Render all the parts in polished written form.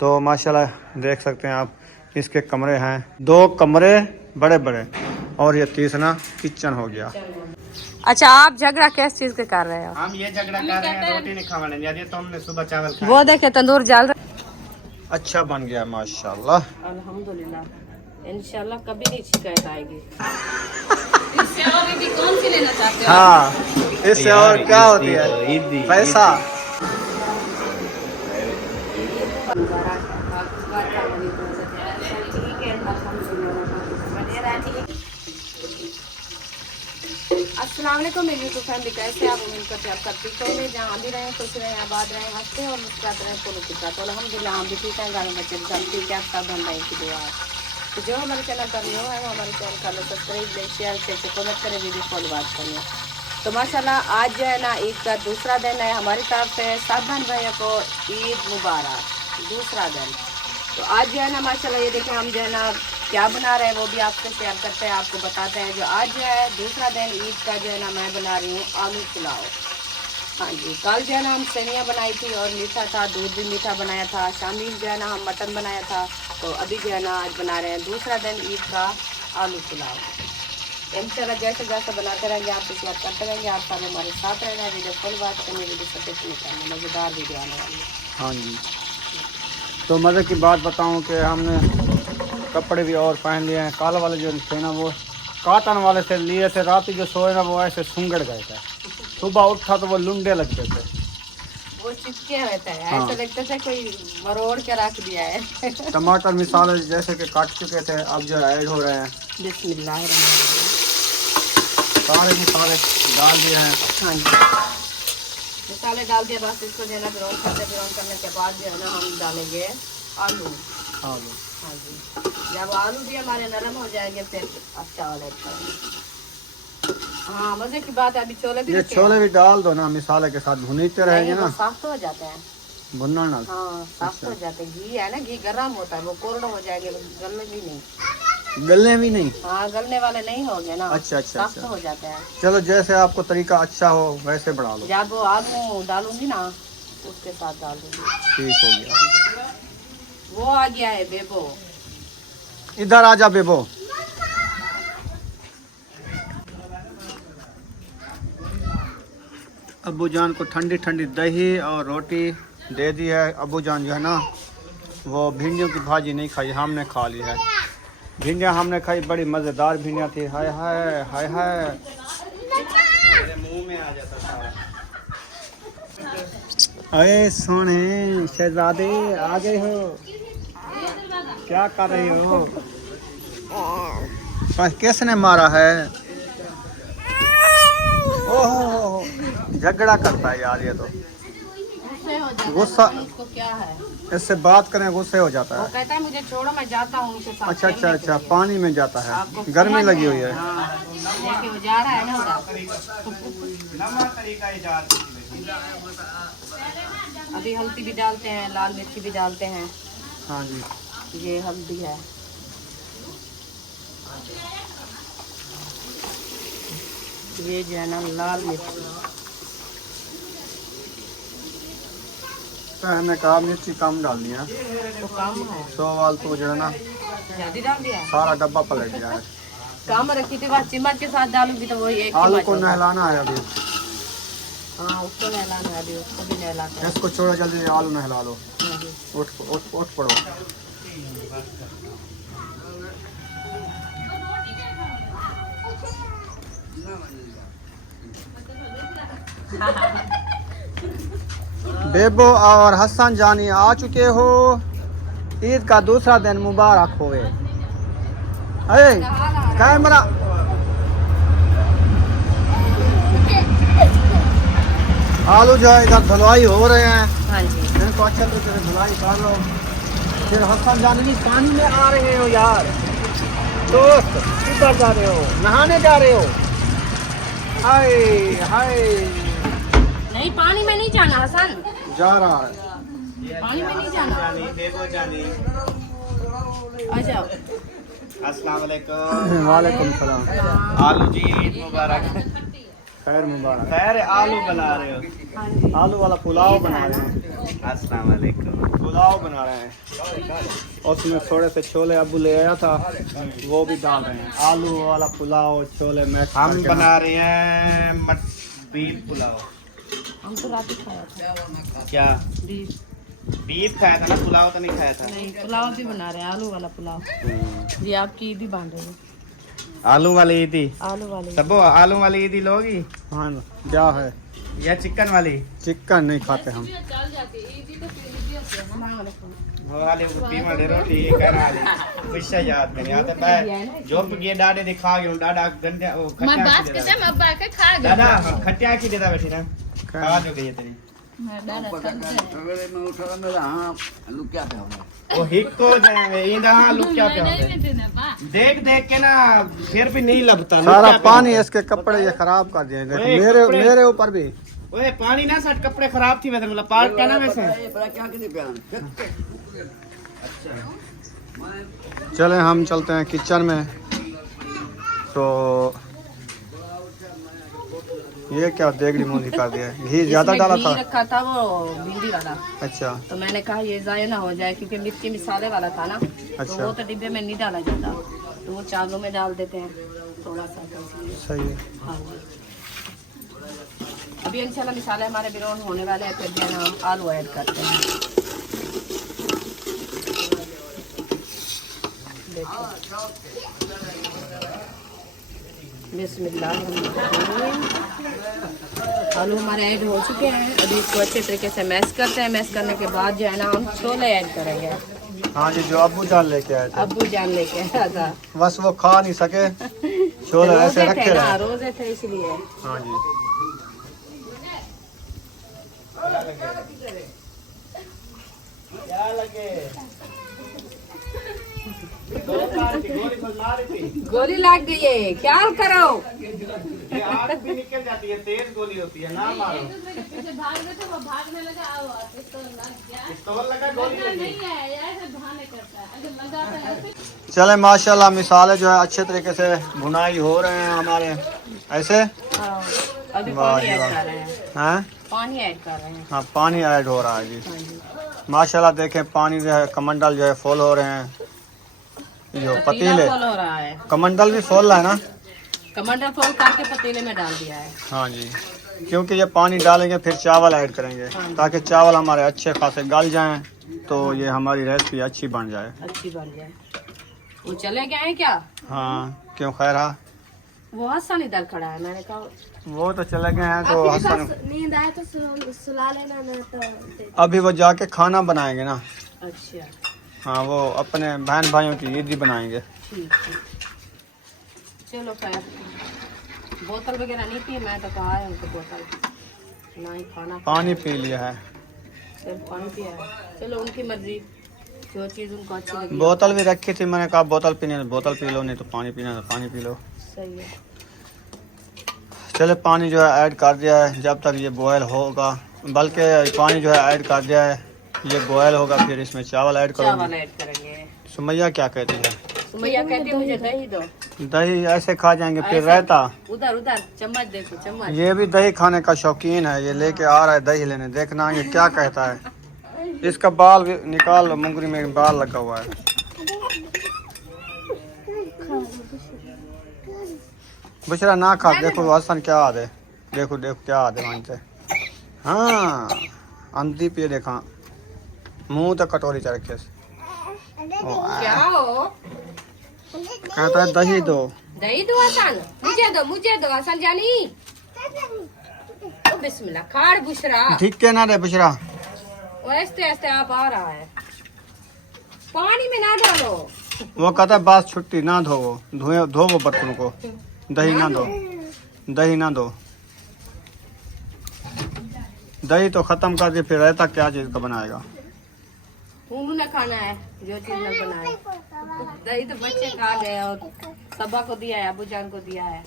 तो माशाल्लाह देख सकते हैं आप, इसके कमरे हैं, 2 कमरे बड़े बड़े, और ये तीसरा किचन हो गया। अच्छा, आप झगड़ा किस चीज के कर रहे हो? हम ये झगड़ा कर रहे हैं रोटी नहीं खाने दिया, तो हमने सुबह चावल खाया। वो देखे तंदूर जल रहा। अच्छा बन गया माशाल्लाह। अल्हम्दुलिल्लाह, इंशाल्लाह कभी नहीं शिकायत आएगी। इससे और भी कौन सी लेना चाहते हो? हाँ, इससे और क्या होती है पैसा। अस्सलाम वालेकुम मेरी यूट्यूब फैमिली, कैसे आप? उम्मीद करते हैं आप सब ठीक होंगे, जहाँ भी रहें खुश रहें, आबाद रहें, हंसते और मुस्कुराते रहें, कोनो किस्सा। तो अल्हम्दुलिल्लाह हम भी ठीक हैं, गाने बच्चे सब ठीक है, सब धन रहे की दुआ। तो जो हमारे चैनल पर न्यू है वो हमारे चैनल का सब्सक्राइब, शेयर से कमेंट करें, वीडियो फॉलो बात करें। तो माशाल्लाह आज जो है ना ईद का दूसरा दिन है, हमारी तरफ से सब बहन भाइयों को ईद मुबारक, दूसरा दिन। तो आज जो है ना माशाल्लाह ये देखें हम जो है ना क्या बना रहे हैं वो भी आपसे शेयर करते हैं, आपको बताते हैं। जो आज जो है दूसरा दिन ईद का जो है ना मैं बना रही हूँ आलू पुलाव। हाँ जी, कल जो है ना हम सेवियाँ बनाई थी और मीठा था, दूध भी मीठा बनाया था। शामी जो है ना हम मटन बनाया था। तो अभी जो है ना आज बना रहे हैं दूसरा दिन ईद का आलू पुलाव। इंशाल्लाह जैसे जैसे बनाते रहेंगे, आप शेयर करते रहेंगे, आप सब हमारे साथ रहना। वीडियो फुल बात करनी, वीडियो सब्जेक्ट नहीं करना, मज़ेदार वीडियो आने वाली है। हाँ जी, तो मज़े की बात बताऊं कि हमने कपड़े भी और पहन लिए हैं। काला वाले जो थे ना वो काटन वाले से लिए थे, रात जो सोए ना वो ऐसे सूंगड़ गए थे, सुबह उठा तो वो लुंडे लगते थे, वो चिपके रहता है। हाँ। ऐसा लगता था कोई मरोड़ के रख दिया है। टमाटर मिसाले जैसे कि काट चुके थे, अब जो ऐड हो रहे हैं। बिस्मिल्लाह, सारे मसाले डाल दिए हैं। हाँ जी, मसाले डाल दिए, बस इसको जो है ना ब्राउन करने के बाद जो है ना हम डालेंगे आलू। आलू, हाँ जी, जब आलू भी हमारे नरम हो जाएंगे फिर अच्छा वाले करेंगे। हाँ, मजे की बात है। अभी छोले भी ये छोले भी डाल दो ना, मिसाले के साथ भुनते रहेंगे ना, साफ तो हो जाते हैं। भुनना ना। हाँ, साफ तो हो जाते हैं। घी है ना, घी गर्म होता है, वो कोरडे हो जाएंगे, गलने भी नहीं। गलने भी नहीं? हाँ, गलने वाले नहीं होंगे ना। अच्छा अच्छा साफ तो अच्छा, हो जाते हैं। चलो जैसे आपको तरीका अच्छा हो वैसे बढ़ा लो। जब वो आलू डालूंगी ना उसके साथ डाल दूंगी। ठीक हो गया। वो आ गया है बेबो, इधर आ जा बेबो। अब्बू जान को ठंडी ठंडी दही और रोटी दे दी है। अब्बू जान जो है ना वो भिंडियों की भाजी नहीं खाई, हमने खा ली है। भिंडियाँ हमने खाई, बड़ी मज़ेदार भिंडियाँ थी। हाय हाय हाय हाय, मेरे मुंह में आ जाता सारा। अरे सोने शहजादे आ गए हो, क्या कर रही हो? किसने मारा है? ओहो, झगड़ा करता है यार ये तो, गुस्सा। इसको क्या है, इससे बात करें गुस्से हो जाता वो है। कहता है मुझे छोड़ो मैं जाता हूँ उनके साथ। अच्छा अच्छा अच्छा, पानी में जाता है, आपको गर्मी लगी हुई है। हाँ, देखिए वो जा रहा है ना उधर। अभी हल्दी भी डालते हैं, लाल मिर्ची भी डालते हैं। हाँ जी, ये हल्दी है, ये जो है ना लाल मिर्ची। तो हमने कहा मिर्ची कम डालनी है, तो कम है, 100 वाल तो जो है ना ज्यादा डाल दिया है। सारा डब्बा पलट गया है। कम रखी थी, बस चम्मच के साथ डालूंगी तो वही एक आलू चम्मच को होगा। नहलाना है अभी। हाँ, उसको नहलाना है, अभी उसको भी नहलाते हैं। इसको छोड़ो जल्दी, आलू नहला लो। हाँ जी। उठ उठ उठ पड़ो। बेबो और हसन जानी आ चुके हो, ईद का दूसरा दिन मुबारक होवे। अरे कैमरा, आलू जो है इधर धुलाई हो रहे हैं। हाँ जी, इनको अच्छे तरीके से धुलाई कर लो। फिर हसन जानी पानी में आ रहे हो यार, दोस्त किधर जा रहे हो? नहाने जा रहे हो? हाय हाय, नहीं पानी में नहीं जाना हसन, जा रहा है। पानी में नहीं जाना। आ जाओ। अस्सलाम वालेकुम। वालेकुम सलाम। आलू जी ईद मुबारक। खैर मुबारक। खैर आलू बना रहे हो? आलू वाला पुलाव बना रहे हैं। अस्सलाम वालेकुम। पुलाव बना रहे हैं। उसमें थोड़े से छोले अबू ले आया था, वो भी डाल रहे हैं। आलू वाला पुलाव, छोले मैक्स हम करके बना रहे हैं बीफ पुलाव। हम तो रात ही खाया था क्या बीफ। बीफ खाया था ना, पुलाव तो नहीं खाया था। नहीं, पुलाव भी बना रहे हैं, आलू वाला पुलाव। ये आपकी ईदी बांध रही है, आलू वाली ईदी। आलू वाली। सबो आलू वाली ईदी लोगी हाँ क्या है, या चिकन वाली? चिकन नहीं खाते हम। वो वाली कीमा दे रोटी कहने वाली विषय याद नहीं आता। मैं जो ये डाडे दिखा गया डाडा गंदे वो मैं बात खट्टा करते मैं बाके खा गया। दादा खट्टा की देता बैठी ना खा जो गई तेरी वो हिको जाए इंदा लुक क्या पे देख देख के ना फिर भी नहीं लगता सारा पानी इसके कपड़े ये खराब कर दिए। देखो ओए, मेरे कपड़े- मेरे ऊपर भी। ओए पानी ना सट कपड़े खराब थी वैसे मतलब पार्ट का ना वैसे। चले हम चलते हैं किचन में। तो ये क्या देगड़ी मूंदी कर दिया है, घी ज्यादा इसमें डाला घी था। रखा था वो भिंडी वाला, अच्छा तो मैंने कहा ये जाया ना हो जाए क्योंकि मिर्ची मसाले वाला था ना। तो अच्छा। वो तो डिब्बे में नहीं डाला जाता, तो वो चावलों में डाल देते हैं थोड़ा सा, तो इसलिए। सही है। हाँ जी। अभी इंशाल्लाह मसाले हमारे बिरौन होने वाले हैं, फिर जो है ना आलू ऐड करते हैं। देखो बिस्मिल्लाह। आलू हमारे ऐड हो चुके हैं, अभी इसको अच्छे तरीके से मैश करते हैं। मैश करने के बाद जो है ना हम छोले ऐड करेंगे। हाँ जी, जो अब्बू जान लेके आए थे, अब्बू जान लेके आया था, बस वो खा नहीं सके, छोले ऐसे रोजे रखे थे ना, रहे। रोजे थे इसलिए। हाँ जी। क्या लगे गोली लग गई है, क्या करो। ये आग भी निकल जाती है, तेज गोली होती है ना मारो। भागने लगा, पिस्तौल लगा गोली लगी। चले माशाल्लाह मिसाले जो है अच्छे तरीके से भुनाई हो रहे हैं हमारे ऐसे। अभी वाह पानी जी ऐड वाह। कर रहे हैं, हैं? पानी ऐड कर रहे हैं। हाँ पानी ऐड हो रहा है जी। हाँ जी। माशाल्लाह देखें पानी जो है कमंडल जो है फुल हो रहे हैं। जो पतीले फुल हो रहा है, कमंडल भी फुल रहा है ना। टमाटर फोल करके पतीले में डाल दिया है। हाँ जी, क्योंकि ये पानी डालेंगे फिर चावल ऐड करेंगे ताकि चावल हमारे अच्छे खासे गल जाएं, तो ये हमारी रेसिपी अच्छी बन जाए। अच्छी बन जाए। वो चले गए हैं क्या? हाँ क्यों खैर। हाँ वो हसन इधर खड़ा है, मैंने कहा वो तो चले गए हैं, तो हसन नींद आए तो सुला लेना ना। तो अभी वो जाके खाना बनाएंगे ना। अच्छा हाँ वो अपने बहन भाइयों की ईद भी बनाएंगे। ठीक है, चलो खैर। बोतल वगैरह नहीं पी, मैं तो कहा है उनको बोतल ना ही खाना। पानी पी लिया है, सिर्फ पानी पिया है। चलो उनकी मर्जी, जो चीज़ उनको अच्छी लगी। बोतल भी रखी थी, मैंने कहा बोतल पीने तो बोतल पी लो, नहीं तो पानी पीना तो पानी पी लो। सही है। चले पानी जो है ऐड कर दिया है, जब तक ये बॉयल होगा, बल्कि पानी जो है ऐड कर दिया है, ये बॉयल होगा फिर इसमें चावल ऐड चावल करोगे। ऐड करेंगे। सुमैया क्या कहती है? सुमैया कहती है मुझे दही दो। दही ऐसे खा जाएंगे फिर ऐसे? रहता। उधर उधर चम्मच देखो, चम्मच। ये भी दही खाने का शौकीन है, ये लेके आ रहा है दही लेने, देखना ये क्या कहता है। इसका बाल भी निकाल लो, मुंगरी में बाल लगा हुआ है। बुशरा ना खा, देखो हसन क्या आदे, देखो देखो क्या आदे वहाँ से। हाँ अंधी पिए देखा, मुंह तक कटोरी च रखे से। क्या हो? कहता है दही दो। दही दो हसन, मुझे दो, मुझे दो हसन जानी। ओ बिस्मिल्लाह, खाड़ बुशरा। ठीक के ना रे बुशरा। और ऐसे ऐसे आप आ रहा है, पानी में ना डालो। वो कहता है बस छुट्टी ना धोवो, धोवो बर्तन को, दही ना दो, दही ना दो। दही तो खत्म कर दी, फिर रहता क्या चीज का बनाएगा। उन्होंने खाना है जो चीज में बनाए। दही तो बच्चे खा गए और सबा को दिया है, अबू जान को दिया है,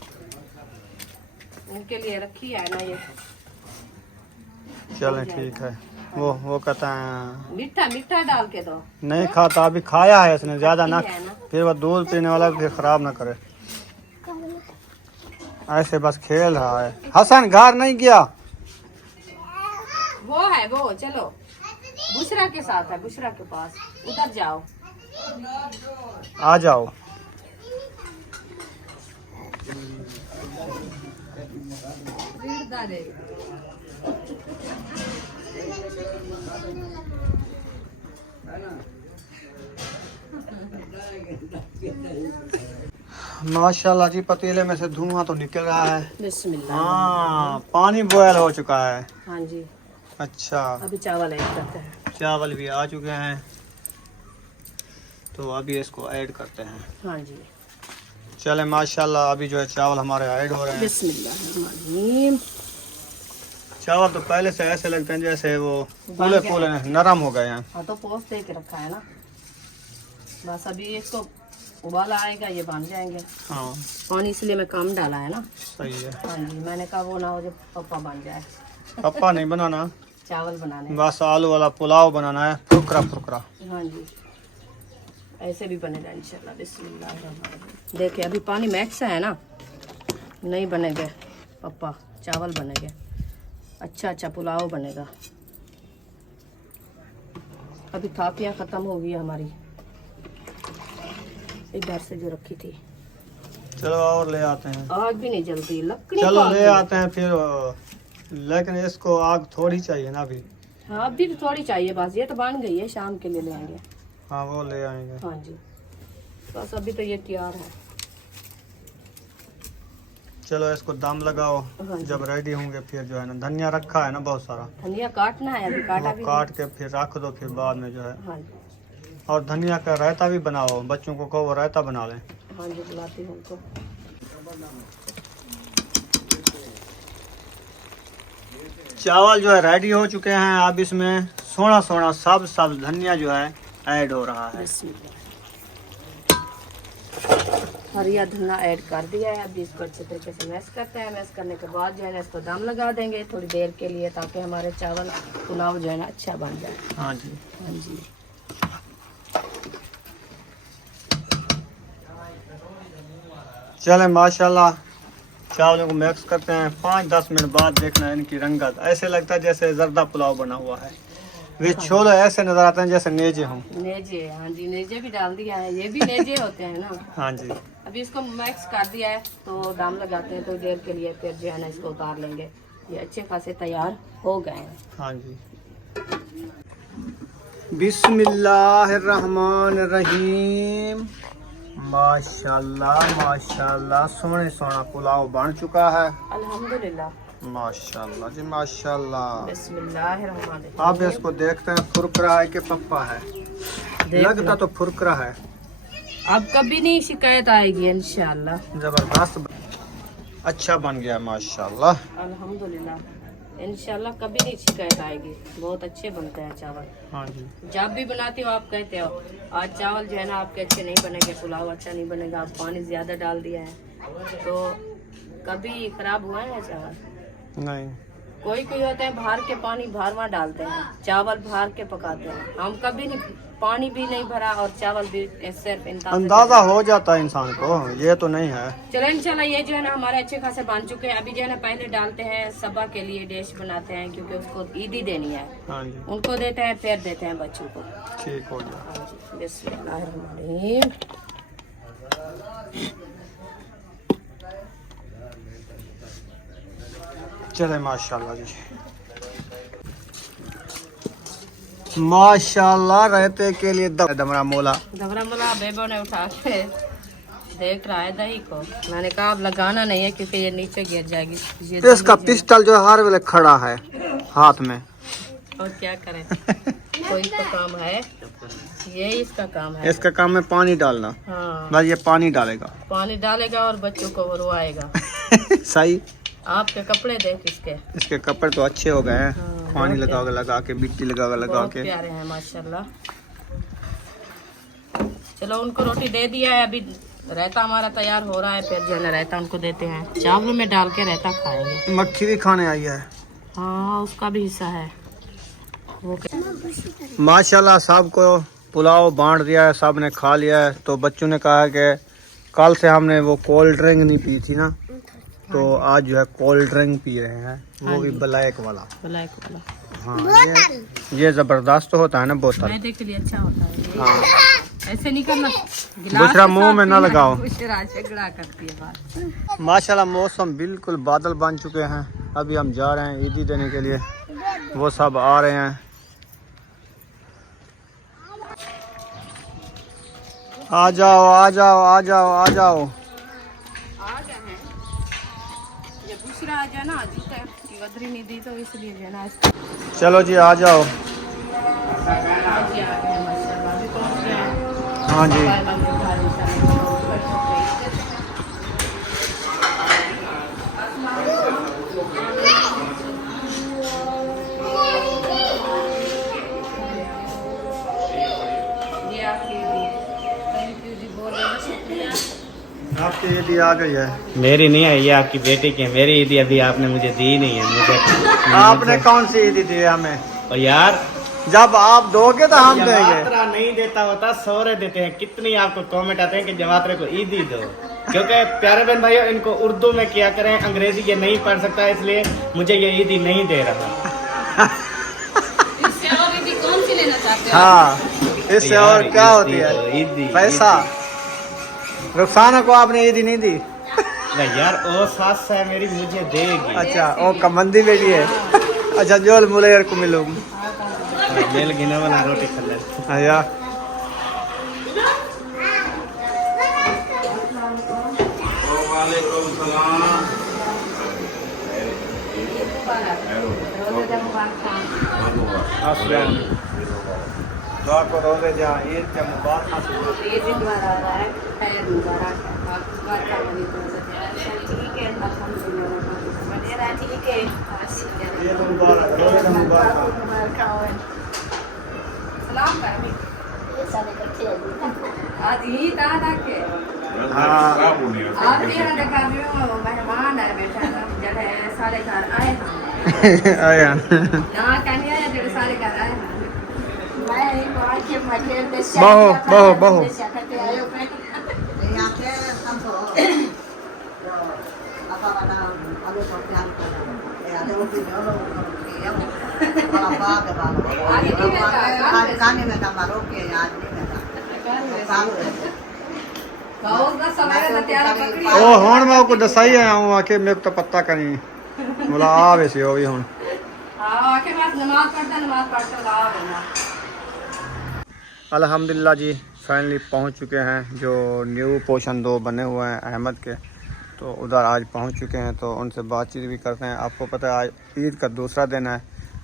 उनके लिए रखी है ना ये। चले ठीक है। वो कहता है मीठा मीठा डाल के दो। नहीं खाता, अभी खाया है इसने ज्यादा ना, है ना? फिर वो दूध पीने वाला फिर खराब ना करे। ऐसे बस खेल रहा है। हसन घर नहीं गया, वो है वो, चलो बुशरा के साथ है, बुशरा के पास। उधर जाओ, आ जाओ। माशाल्लाह जी, पतीले में से धुआं तो निकल रहा है। बिस्मिल्लाह। हाँ, पानी बॉयल हो चुका है। हाँ जी, अच्छा, अभी चावल ऐड करते हैं। चावल भी आ चुके हैं, तो अभी इसको ऐड करते हैं। हाँ जी, चले माशाल्लाह, अभी जो है चावल हमारे ऐड हो रहे हैं। बिस्मिल्लाह। चावल तो पहले से ऐसे लगते हैं जैसे वो फूले फूले नरम हो गए हैं। हाँ, तो पोस्ट दे के रखा है ना, बस अभी इसको उबाल आएगा, ये बन जाएंगे। हाँ, पानी इसलिए मैं कम डाला है ना। सही है। हाँ जी, मैंने कहा वो ना हो जो पप्पा बन जाए। पप्पा नहीं बनाना, चावल बनाने। बस आलू वाला पुलाव बनाना है, फुकरा फुकरा। हाँ जी, ऐसे भी बनेगा इंशाल्लाह। बिस्मिल्लाह। देखिए अभी पानी मैक्स है ना, नहीं बनेगा पप्पा, चावल बनेगा, अच्छा पुलाव बनेगा। अभी थापियाँ ख़त्म हो गई हमारी, इधर से जो रखी थी। चलो और ले आते हैं। आग भी नहीं जलती, लकड़ी चलो को ले आग आते हैं फिर, लेकिन इसको आग थोड़ी चाहिए ना अभी। हाँ, अभी तो थोड़ी चाहिए बस, ये तो बन गई है, शाम के लिए ले आएंगे। हाँ, वो ले आएंगे। हाँ जी, बस अभी तो ये तैयार है। चलो इसको दम लगाओ, हाँ जी। जब रेडी होंगे फिर जो है ना, धनिया रखा है ना बहुत सारा, धनिया काटना है, अभी काटा वो भी काट के फिर रख दो, फिर बाद में जो है। नहीं। हाँ जी, और धनिया का रायता भी बनाओ, बच्चों को कहो रायता बना लें। हाँ जी, बुलाती हूँ उनको। चावल जो है रेडी हो चुके हैं, अब इसमें सोना सोना सब धनिया जो है ऐड हो रहा है। बिस्मिल्लाह। हरिया धनिया ऐड कर दिया है, अभी इसको अच्छे तरीके से मैश करते हैं। मैश करने के बाद जो है ना, इसको दम लगा देंगे थोड़ी देर के लिए, ताकि हमारे चावल पुलाव जो है ना अच्छा बन जाए। हाँ जी। हाँ जी, चले माशाल्लाह, चावलों को मिक्स करते हैं। 5-10 मिनट बाद देखना है इनकी रंगत, ऐसे लगता है जैसे जर्दा पुलाव बना हुआ है। वे छोले ऐसे नजर आते हैं जैसे नेजे हों। नेजे, हाँ जी, नेजे भी डाल दिया है, ये भी नेजे होते हैं ना। हाँ जी। अभी इसको मिक्स कर दिया है, तो दम लगाते हैं थोड़ी देर के लिए, फिर जो है ना इसको उतार लेंगे। ये अच्छे खासे तैयार हो गए हैं। हाँ जी। बिस्मिल्लाहिर्रहमानिर्रहीम। माशाल्लाह माशाल्लाह, सोने सोना पुलाव बन चुका है। अल्हम्दुलिल्लाह। माशाल्लाह जी माशाल्लाह। बिस्मिल्लाहिर्रहमानिर्रहीम। अब इसको देखते हैं फुरकरा है कि पप्पा है। लगता तो फुरकरा है। अब कभी नहीं शिकायत आएगी इंशाल्लाह। जबरदस्त, अच्छा बन गया माशाल्लाह। अल्हम्दुलिल्लाह, इंशाल्लाह कभी नहीं शिकायत आएगी। बहुत अच्छे बनते हैं चावल। हाँ जी। जब भी बनाती हो आप कहते हो आज चावल जो है ना आपके अच्छे नहीं बनेंगे, पुलाव अच्छा नहीं बनेगा, आप पानी ज्यादा डाल दिया है। तो कभी खराब हुआ है चावल? नहीं। कोई कोई होते हैं बाहर के पानी भरवा डालते हैं, चावल भर के पकाते हैं। हम कभी नहीं, पानी भी नहीं भरा और चावल भी सिर्फ अंदाजा हो जाता है इंसान को, ये तो नहीं है। चलो इंशाल्लाह ये जो है ना हमारे अच्छे खासे बन चुके हैं। अभी जो है ना पहले डालते हैं सबा के लिए डिश बनाते हैं, क्योंकि उसको ईदी देनी है। हाँ जी, उनको देते हैं, फिर देते हैं बच्चों को। ठीक हो गया। हाँ जी, बिस्मिल्लाहिर्रहमानिर्रहीम। चले माशाल्लाह जी माशाल्लाह। रहते के लिए दमरा मोला घबरा मला बेबो ने उठा के देख रहा है दही को। मैंने कहा अब लगाना नहीं है, क्योंकि ये नीचे गिर जाएगी। ये इसका पिस्टल जो हर वेले खड़ा है हाथ में। और क्या करें, कोई तो काम है, यही इसका काम है। इसका काम है पानी डालना। हाँ, बस ये पानी डालेगा। पानी डालेगा और बच्चों को रुआएगा। सही। आपके कपड़े देख इसके कपड़े तो अच्छे हो गए हैं। हाँ, पानी बहुत लगा के मिट्टी लगा बहुत के। प्यारे हैं माशाल्लाह। चलो उनको रोटी दे दिया है, अभी रायता हमारा तैयार हो रहा है। फिर जो है ना रायता उनको देते हैं, चावलों में डाल के रायता खाएंगे। मक्खी भी खाने आई है। हाँ, उसका भी हिस्सा है वो। माशाल्लाह सबको पुलाव बांट दिया है, सब ने खा लिया है। तो बच्चों ने कहा कि कल से हमने वो कोल्ड ड्रिंक नहीं पी थी ना, तो आज जो है कोल्ड ड्रिंक पी रहे हैं, वो भी ब्लैक वाला। ब्लैक वाला। हाँ ये जबरदस्त होता है ना बोतल। मैदे के लिए अच्छा होता है। हाँ ऐसे नहीं करना, दूसरा मुंह में ना लगाओ। झगड़ा करती है बात। माशाल्लाह मौसम बिल्कुल बादल बन चुके हैं। अभी हम जा रहे हैं ईदी देने के लिए, वो सब आ रहे हैं। आ जाओ आ जाओ आ जाओ आ जाओ। आ गए हैं, ये दूसरा आ जाए ना, जूता की वदरी नहीं दी तो इसलिए जो है ना। चलो जी आ जाओ। हाँ जी आपकी ईदी आ गई है। मेरी नहीं आई है, आपकी बेटी की है। मेरी ईदी अभी आपने मुझे दी नहीं है। मुझे आपने कौन सी ईदी दी है हमें? और यार जब आप दोगे तो हम देंगे। जमात्रा नहीं देता होता, सौरे देते हैं। कितनी आपको कमेंट आते हैं कि जमात्रे को ईदी दो। क्योंकि प्यारे बहन भाइयों, इनको उर्दू में किया करें, अंग्रेजी ये नहीं पढ़ सकता, इसलिए मुझे ये ईदी नहीं दे रहा। इससे और ईदी कौन सी लेना चाहते हो? हाँ इससे और क्या होती है? ईदी पैसा। रुखसाना को आपने ईदी नहीं दी? नहीं यार, ओ सास है मेरी, मुझे देगी। अच्छा वो कमंदी बेटी है। अच्छा जोल मुलेर को मिलूँ। मेल गिना वाला रोटी खा ले। अच्छा दुआ को रोजे जा ईद के मुबारक हासिल। ये जिम्मेदार आ रहा है, खैर मुबारक है, आपकी बात का बनी तो ठीक है, अल्हम्दुलिल्लाह बढ़िया, ठीक है। ईद मुबारक, रोजे मुबारक। सलाम कर आज ही दादा के हाँ आप यहाँ देखा मेहमान है बेटा, जगह सारे घर आए हैं। आया यहाँ कहीं आया जगह सारे घर आए हैं। बहो बहो बहो। ओ हुण मैं को दसाई आया हूं आके मेरे तो पता करी बोला आ वैसे हो भी हुण आके बस नमाज पढ़ता ला देना। अल्हम्दुलिल्लाह जी फाइनली पहुंच चुके हैं। जो न्यू पोर्शन 2 बने हुए हैं अहमद के, तो उधर आज पहुंच चुके हैं। तो उनसे बातचीत भी करते हैं। आपको पता है आज ईद का दूसरा दिन है,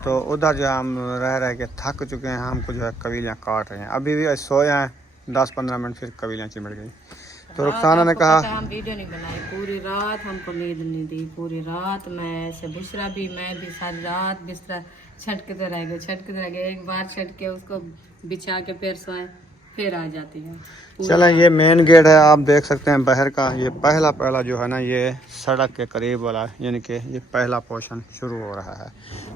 तो उधर जो है हम रह के थक चुके हैं। हमको जो है कबीलियाँ काट रहे हैं। अभी भी सोए हैं 10-15 मिनट, फिर कबीलियाँ चिमड़ गई। तो रुखसाना ने कहा हम वीडियो नहीं बनाई, पूरी रात हमको नींद नहीं दी। पूरी रात मैं से बुशरा भी, मैं भी सारी रात बिस्तर छटकते रह गए। एक बार छट के उसको बिछा के फिर सोए, फिर आ जाती है। चलें ये मेन गेट है, आप देख सकते हैं बाहर का। ये पहला जो है ना, ये सड़क के करीब वाला, यानी कि ये पहला पोर्शन शुरू हो रहा है।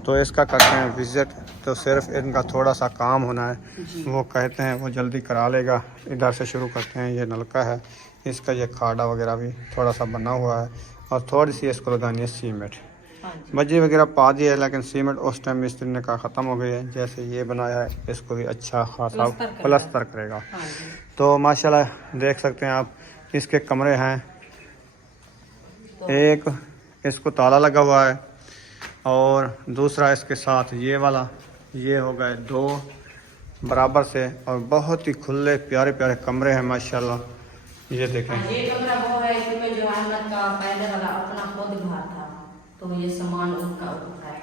तो इसका करते हैं विज़िट। तो सिर्फ इनका थोड़ा सा काम होना है, वो कहते हैं वो जल्दी करा लेगा। इधर से शुरू करते हैं। ये नलका है, इसका ये खाड़ा वगैरह भी थोड़ा सा बना हुआ है, और थोड़ी सी इसको लगानी है सीमेंट। बज्जी वगैरह पा दी है, लेकिन सीमेंट उस टाइम मिस्त्री ने कहा ख़त्म हो गई है। जैसे ये बनाया है, इसको भी अच्छा खासा प्लस्तर करेगा। तो माशाल्लाह देख सकते हैं आप, इसके कमरे हैं। एक इसको ताला लगा हुआ है, और दूसरा इसके साथ ये वाला। ये हो गए 2 बराबर से, और बहुत ही खुले प्यारे प्यारे कमरे हैं माशाल्लाह। ये देखें, ये कमरा वो है, इसमें जो अहमद का पहले वाला अपना खुद घर था, तो ये सामान उनका है,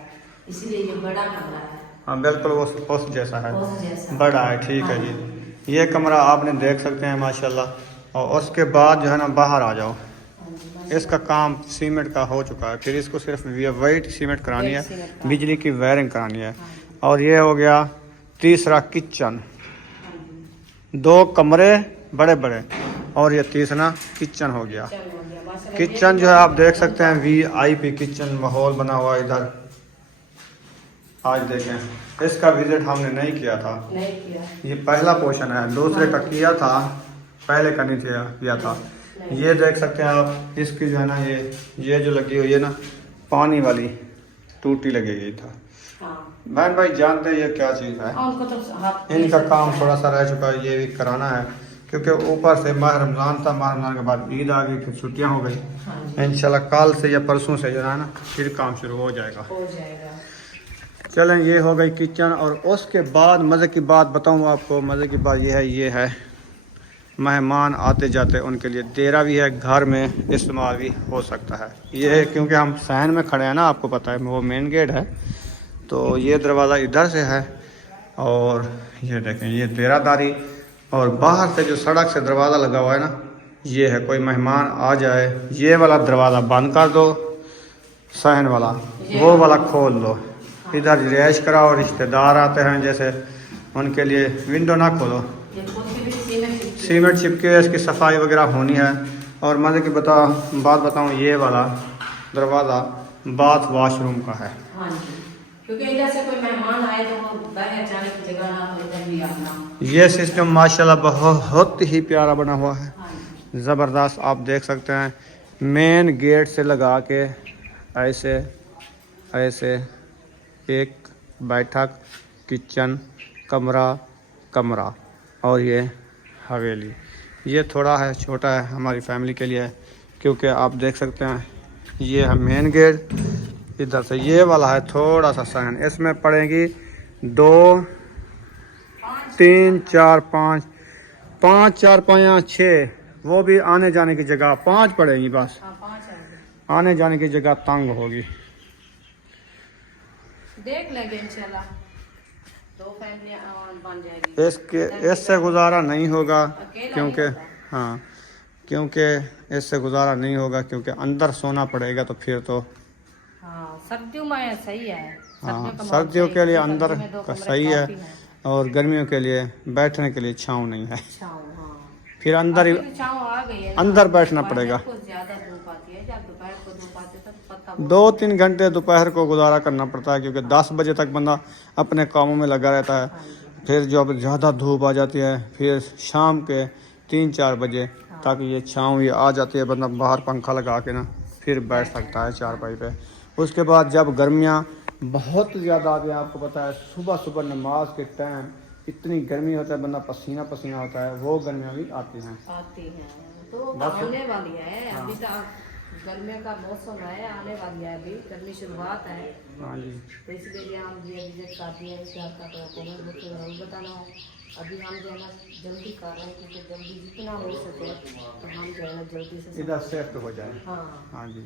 इसलिए ये बड़ा कमरा है। हाँ बिल्कुल वो उस जैसा है, उस जैसा बड़ा है। ठीक है जी, ये कमरा आपने देख सकते हैं माशाल्लाह। और उसके बाद जो है ना, बाहर आ जाओ। इसका काम सीमेंट का हो चुका है, फिर इसको सिर्फ वाइट सीमेंट करानी है, बिजली की वायरिंग करानी है। और ये हो गया तीसरा किचन, 2 कमरे बड़े बड़े, और ये तीसरा किचन हो गया। किचन जो है आप देख सकते हैं, VIP किचन माहौल बना हुआ इधर। आज देखें, इसका विजिट हमने नहीं किया था, ये पहला पोर्शन है। दूसरे का किया था, पहले का नहीं किया था। ये देख सकते हैं आप, इसकी जो है ना, ये जो लगी हुई है ना, पानी वाली टूटी लगेगी था। हाँ बहन भाई जानते हैं ये क्या चीज़ है? उनको तो हाथ इनका काम थोड़ा सा रह चुका है, ये भी कराना है क्योंकि ऊपर से माह रमज़ान था, माह रमज़ान के बाद ईद आ गई, फिर छुट्टियाँ हो गई। हाँ जी इंशाल्लाह कल से या परसों से जो है ना फिर काम शुरू हो जाएगा। हो जाएगा। चलें, ये हो गई किचन। और उसके बाद मज़े की बात बताऊँ आपको, मज़े की बात ये है मेहमान आते जाते उनके लिए देरा भी है, घर में इस्तेमाल भी हो सकता है। ये क्योंकि हम सहन में खड़े हैं ना, आपको पता है वो मेन गेट है, तो ये दरवाज़ा इधर से है और ये देखें ये देरादारी। और बाहर से जो सड़क से दरवाज़ा लगा हुआ है ना, ये है कोई मेहमान आ जाए ये वाला दरवाज़ा बंद कर दो, सहन वाला वो वाला खोल दो, इधर रिहाइश कराओ। रिश्तेदार आते हैं जैसे, उनके लिए विंडो ना खोलो, सीमेंट चिपके, इसकी सफाई वगैरह होनी है। और मज़े की बात बताऊँ, ये वाला दरवाज़ा बाथ वॉशरूम का है। हाँ जी, क्योंकि इधर से कोई मेहमान आए तो वो बाहर जाने की जगह ना हो, इधर भी अपना ये सिस्टम माशाल्लाह बहुत ही प्यारा बना हुआ है, हाँ जी। ज़बरदस्त। आप देख सकते हैं मेन गेट से लगा के ऐसे ऐसे एक बैठक, किचन, कमरा और ये हवेली। ये थोड़ा है छोटा है हमारी फैमिली के लिए, क्योंकि आप देख सकते हैं ये है मेन गेट, इधर से ये वाला है थोड़ा सा सहन। इसमें पड़ेगी 2 3 4 5 5 4 5 6, वो भी आने जाने की जगह 5 पड़ेगी बस, हाँ 5 है, आने जाने की जगह तंग होगी। देख लेंगे इंशाल्लाह, 2 फैमिलियां बन जाएगी। इससे गुजारा नहीं होगा अकेला क्योंकि नहीं होगा। हाँ, क्योंकि इससे गुजारा नहीं होगा क्योंकि अंदर सोना पड़ेगा, तो फिर तो हाँ सर्दियों में सही है, हाँ का सर्दियों मौसम के लिए सही, अंदर सर्दियों में 2 का कमरे सही है, काफी और गर्मियों के लिए बैठने के लिए छाँव नहीं है, छाँव, हाँ। फिर अंदर ही अभी तो छाँव आ गई है ना, अंदर बैठना दोपहर पड़ेगा। को ज्यादा धूप आती है, जब दोपहर को धूप आती है तब पत्ता 2-3 घंटे दोपहर को गुजारा करना पड़ता है, क्योंकि 10 बजे तक बंदा अपने कामों में लगा रहता है। फिर जब ज़्यादा धूप आ जाती है, फिर शाम के 3-4 बजे तक ये छाँव ये आ जाती है, बंदा बाहर पंखा लगा के ना फिर बैठ सकता है चारपाई पे। उसके बाद जब गर्मियाँ बहुत ज़्यादा आती हैं, आपको पता है सुबह सुबह नमाज के टाइम इतनी गर्मी होता है, बंदा पसीना पसीना होता है, वो गर्मियाँ भी आती हैं। तो आने वाली है, अभी तो गर्मियों का मौसम है, आने वाली है, अभी गर्मी शुरुआत है। हाँ जी, तो इसलिए हम ये विजिट करती है इसका तो कमेंट बॉक्स में जरूर बताना। अभी हम जो है ना जल्दी कर रहे हैं, क्योंकि जल्दी जितना हो सके तो हम जो है ना जल्दी से इधर शिफ्ट हो जाए। हाँ हाँ जी,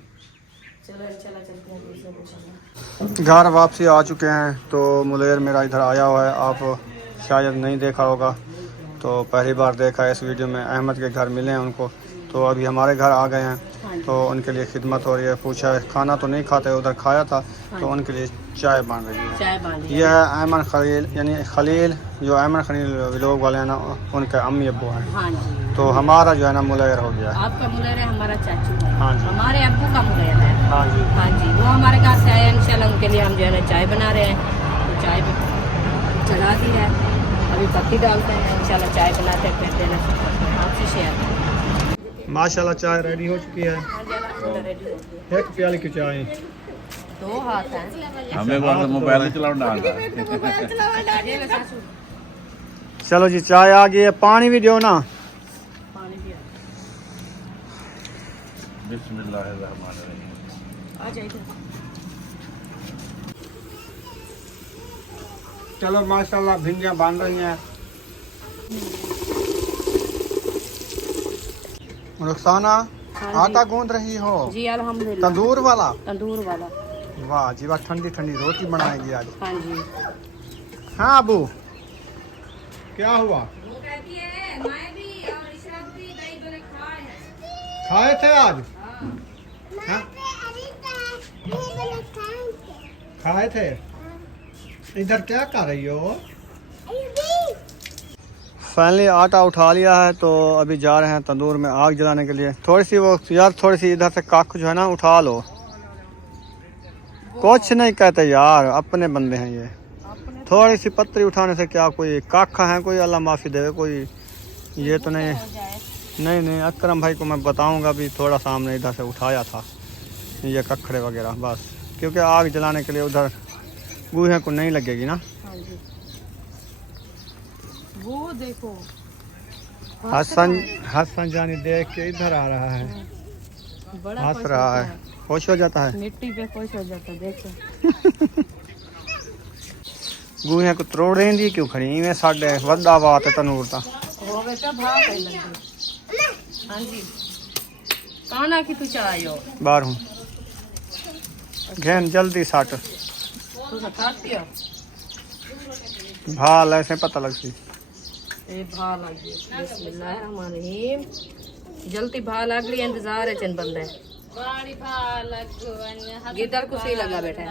चलो इंशाल्लाह चलते हैं दूसरे कुछ। घर वापसी आ चुके हैं। तो मुलेर मेरा इधर आया हुआ है, आप शायद नहीं देखा होगा, तो पहली बार देखा है इस वीडियो में। अहमद के घर मिले हैं उनको, तो अभी हमारे घर आ गए हैं, तो उनके लिए खिदमत हो रही है। पूछा है खाना तो नहीं खाते, उधर खाया था, तो उनके लिए चाय बन रही है। चाय बन रही है। यह है अहमद खलील, यानी खलील जो अहमद खलील व्लॉग वाले हैं ना, उनके अम्मी अब्बू हैं। हाँ जी, तो हमारा जो है ना मुलेर हो गया। आपका मुलेर है, हमारा चाचू है, हाँ जी, हमारे अब्बू का मुलेर है। हाँ जी, हाँ जी, वो हमारे घर से आए हैं, इंशाल्लाह उनके लिए हम जो है ना चाय बना रहे हैं। तो चाय भी चला दी है, अभी पत्ती डालते हैं, इंशाल्लाह चाय बनाते हैं, फिर देना आपसे शेयर करें। माशाल्लाह चाय रेडी हो चुकी है। रेडी हो गई, एक प्याली की चाय, 2 हाथ हैं। हमें बार मोबाइल नहीं चलाना आता ये लो सासू, चलो जी चाय आ गई है, पानी भी दो ना। पानी भी बिस्मिल्लाहिर्रहमानिर्रहीम। आ जाइए। चलो माशाल्लाह भिंडियाँ बन रही हैं। रुखसाना हाँ आटा गूंद रही हो, जी अल्हम्दुलिल्लाह। तंदूर वाला? तंदूर वाला। वाह जी वाह, ठंडी ठंडी रोटी बनाएगी आज। हाँ जी, हाँ अबू, क्या हुआ? वो कहती है मैं भी और इशरत भी दही बड़े खाए हैं। खाए थे आज? हाँ? खाए थे। इधर क्या कर रही हो? फाइनली आटा उठा लिया है, तो अभी जा रहे हैं तंदूर में आग जलाने के लिए। थोड़ी सी वो यार, थोड़ी सी इधर से काख जो है ना उठा लो। कुछ नहीं कहते यार, अपने बंदे हैं ये। थोड़ी सी पत्थरी उठाने से क्या कोई काखा है, कोई अल्लाह माफ़ी देवे कोई, ये तो नहीं। नहीं अकरम भाई को मैं बताऊंगा भी, थोड़ा सामने इधर से उठाया था ये कखड़े वगैरह बस, क्योंकि आग जलाने के लिए उधर गूहे को नहीं लगेगी ना। हाँ जी। वो देखो हसन जानी देख के इधर आ रहा है, बड़ा हंस खुश रहा होता है, खुश हो जाता है। मिट्टी पे खुश हो जाता है, देखो। गूहे को तोड़ रही क्यों खड़ी में साढ़े वड्डा बात है तनूर ता हो बेटा भाग आई लगी। हाँ जी। काना की तू चायो बाहर हूँ घेन जल्दी साट तू खाती हो भाल ऐसे पता लगती। ए भा लगी। बिस्मिल्लाहिर्रहमानिर्रहीम। जल्दी भा लग रही, इंतजार है चंद बंदे। बड़ी भा लगन गिदर को सही लगा बेटा।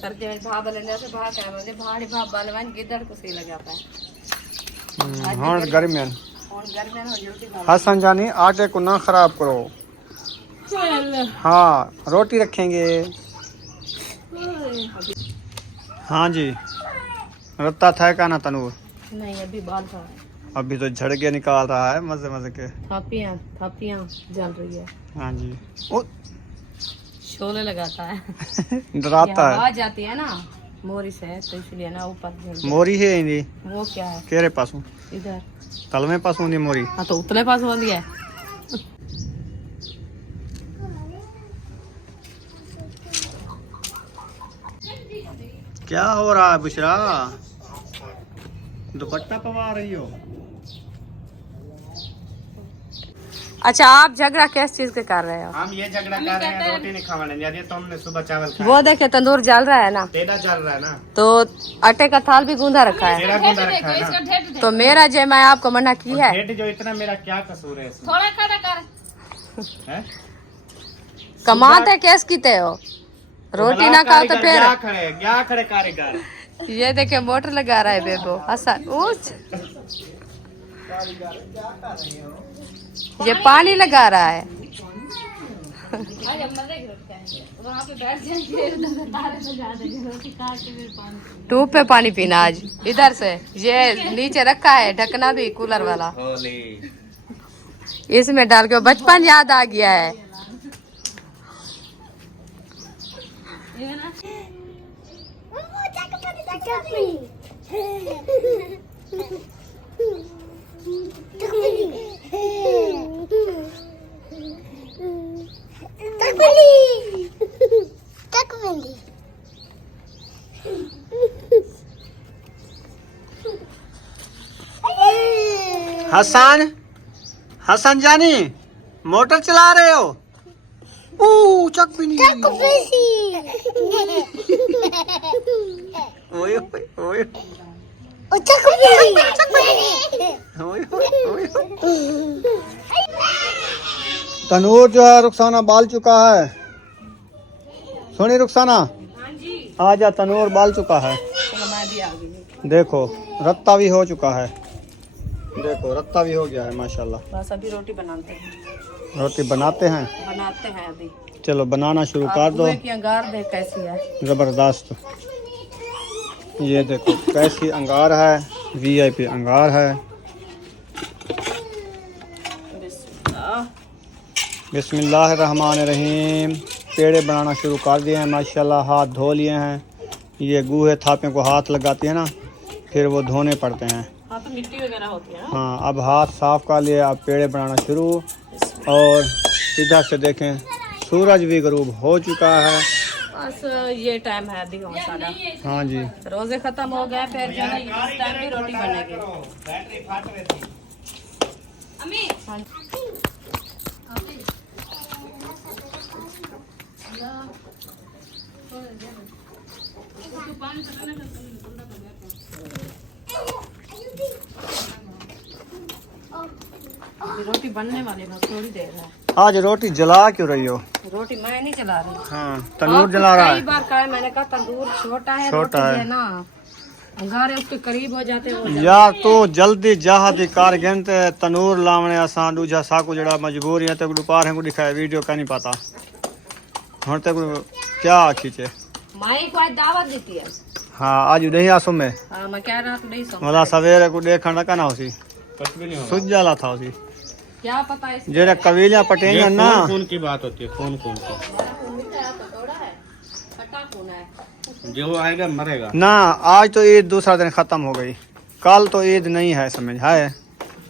सर के भा बलने से भा क्या बोले, भाड़ी भा बलवान गिदर को सही लगा पाए। हाँ गर्मियन और गर्मी में हो ड्यूटी हसन जानी आटे को ना खराब करो। हाँ रोटी रखेंगे। हाँ जी रत्ता था का ना तनूर नहीं अभी बाल था। अभी तो झड़के निकाल रहा है मजे मजे के। थापियाँ जल रही है। हाँ जी ओ शोले लगाता है। डराता है। आवाज आती है ना मोरी से, तो इसलिए ना ऊपर मोरी है इंदी वो क्या है केरे पासू इधर। तलमे पासू नी मोरी। हाँ तो उतले पास हो लिया है। क्या हो रहा है बुशरा, दुपट्टा पवा रही हो? अच्छा आप झगड़ा किस चीज के कर रहे हो? हम ये झगड़ा कर रहे हैं रोटी नहीं खाने दिया तो हमने सुबह चावल खाया। वो देखे तंदूर जल रहा है ना, तेरा चल रहा है ना, तो आटे का थाल भी गूंदा रखा है। तेरा गुंदा रखा है ना। तो मेरा जय मैं आपको मना की है। ठेठ जो इतना मेरा क्या कसूर है इसमें? थोड़ा खड़ा कर। हैं? कमाते कैस कीते हो, रोटी ना खाओ तो क्या खड़े कारीगर। फिर ये देखे मोटर लगा रहा है बेबो हसन उच। ये पानी लगा रहा है। वहाँ पे बैठ जाएंगे, तारे लगा देंगे, रोटी खा के फिर पानी। ट्यूब पे पानी पीना आज इधर से। ये नीचे रखा है ढकना भी कूलर वाला, इसमें डाल के बचपन याद आ गया है। हसन जानी मोटर चला रहे हो? ओ चक भी नहीं। ओए ओए ओए तनूर जो है रुखसाना बाल चुका है। सुनी रुखसाना आजा, तनूर बाल चुका है। देखो रत्ता भी हो चुका है, देखो रत्ता भी हो गया है माशाल्लाह। बस अभी रोटी बनाते हैं। रोटी बनाते हैं अभी। चलो बनाना शुरू कर दो। की अंगार देख कैसी है, जबरदस्त। ये देखो कैसी अंगार है, VIP अंगार है। बिस्मिल्लाहिर्रहमानिर्रहीम। पेड़े बनाना शुरू कर दिए हैं माशाल्लाह, हाथ धो लिए हैं। ये गूहे थापे को हाथ लगाती है ना, फिर वो धोने पड़ते हैं। हाँ तो मिट्टी वगैरह होती है ना। हाँ अब हाथ साफ कर लिए, अब पेड़े बनाना शुरू। और इधर से देखें सूरज भी गरूब हो चुका है। बस ये टाइम है अभी सारा। हाँ जी रोजे खत्म हो गए, फिर जो है इस टाइम भी रोटी बनेगी। बैटरी फाट रही थी। अम्मी रोटी बनने वाली बस थोड़ी देर है। आज रोटी जला क्यों रही हो? रोटी मैं नहीं चला रही। हाँ तंदूर जला रहा कई है। बार कहा मैंने कहा तंदूर छोटा है, छोटा रोटी है ना अंगारे उसके करीब हो जाते हो। यार तू जल्दी जहादी कार गिनते तनूर लावने आसान दूजा साकू जड़ा मजबूर है तक दुपार है को दिखाए वीडियो का नहीं पता हम तक क्या खींचे। माई को आज दावत देती है। हाँ आज नहीं आसो में हाँ मैं कह रहा नहीं सो मतलब सवेरे को देखा ना कहना उसी कुछ भी नहीं होगा। सुझ जाला था उसी क्या पता है जेरा कबीलियां पटेंगे ना। खून की बात होती है, खून की। होना है। जो आएगा मरेगा। ना आज तो ईद दूसरा दिन खत्म हो गई, कल तो ईद नहीं है, समझ है।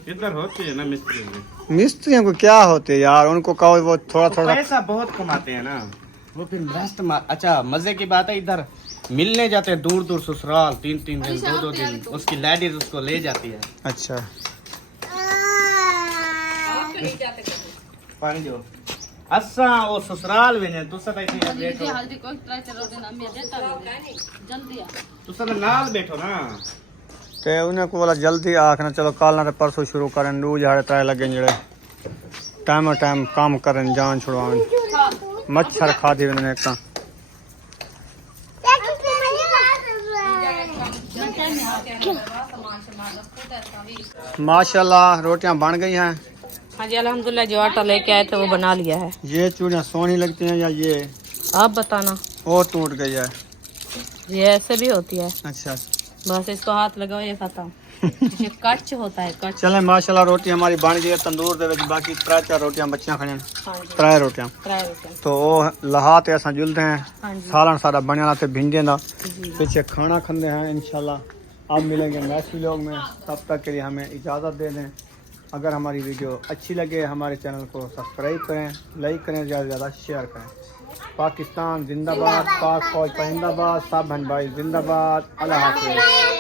इधर होती है ना मिस्त्री में, मिस्त्रियों को क्या होते यार, उनको कहो वो थोड़ा थोड़ा। पैसा बहुत कमाते हैं ना वो, फिर भ्रष्ट अच्छा मजे की बात है, इधर मिलने जाते हैं दूर दूर ससुराल, 3-3 दिन 2-2 दिन, उसकी लेडीज उसको ले जाती है। अच्छा पानी जो असा वो ससुराल में ने तुसा ताई बैठो, हल्दी को ट्राई करो देना मैं देता नहीं जल्दी आ तुसा तो नाल बैठो ना। ते उन्हें को बोला जल्दी आखना, चलो कल ना परसों शुरू करें, 2 झाड़े 3 लगे जड़े टाइम टाइम काम करें, जान छुड़वाएं, मच्छर खा दी उन्होंने का। माशाल्लाह रोटियां बन गई हैं। हाँ जी अल्हम्दुलिल्लाह, जो आटा लेके आए थे वो बना लिया है। ये चूड़ियाँ सोनी लगती हैं या ये आप बताना। और टूट गई है? ये ऐसे भी होती है, अच्छा बस इसको हाथ लगाओ ये खत्म। ये कच्च होता है, कच्च। चले माशाल्लाह रोटी हमारी बन गई है तंदूर दे विच, बाकी 3-4 रोटियां बच्चियां खड़ियां, हाँ जी 3 रोटियां ट्राई करते तो वो लहा ते असां जुलते हैं। हाँ जी सालन सारा बनया ते भिंडियां दा जी। पीछे खाना खाते हैं इंशाल्लाह। अब मिलेंगे नेक्स्ट व्लॉग में, तब तक के लिए हमें इजाज़त दे दें। अगर हमारी वीडियो अच्छी लगे हमारे चैनल को सब्सक्राइब करें, लाइक करें, ज़्यादा से ज़्यादा शेयर करें। पाकिस्तान जिंदाबाद, पाक फौज जिंदाबाद, सब बहन भाई जिंदाबाद। अल्लाह हाफ़िज़।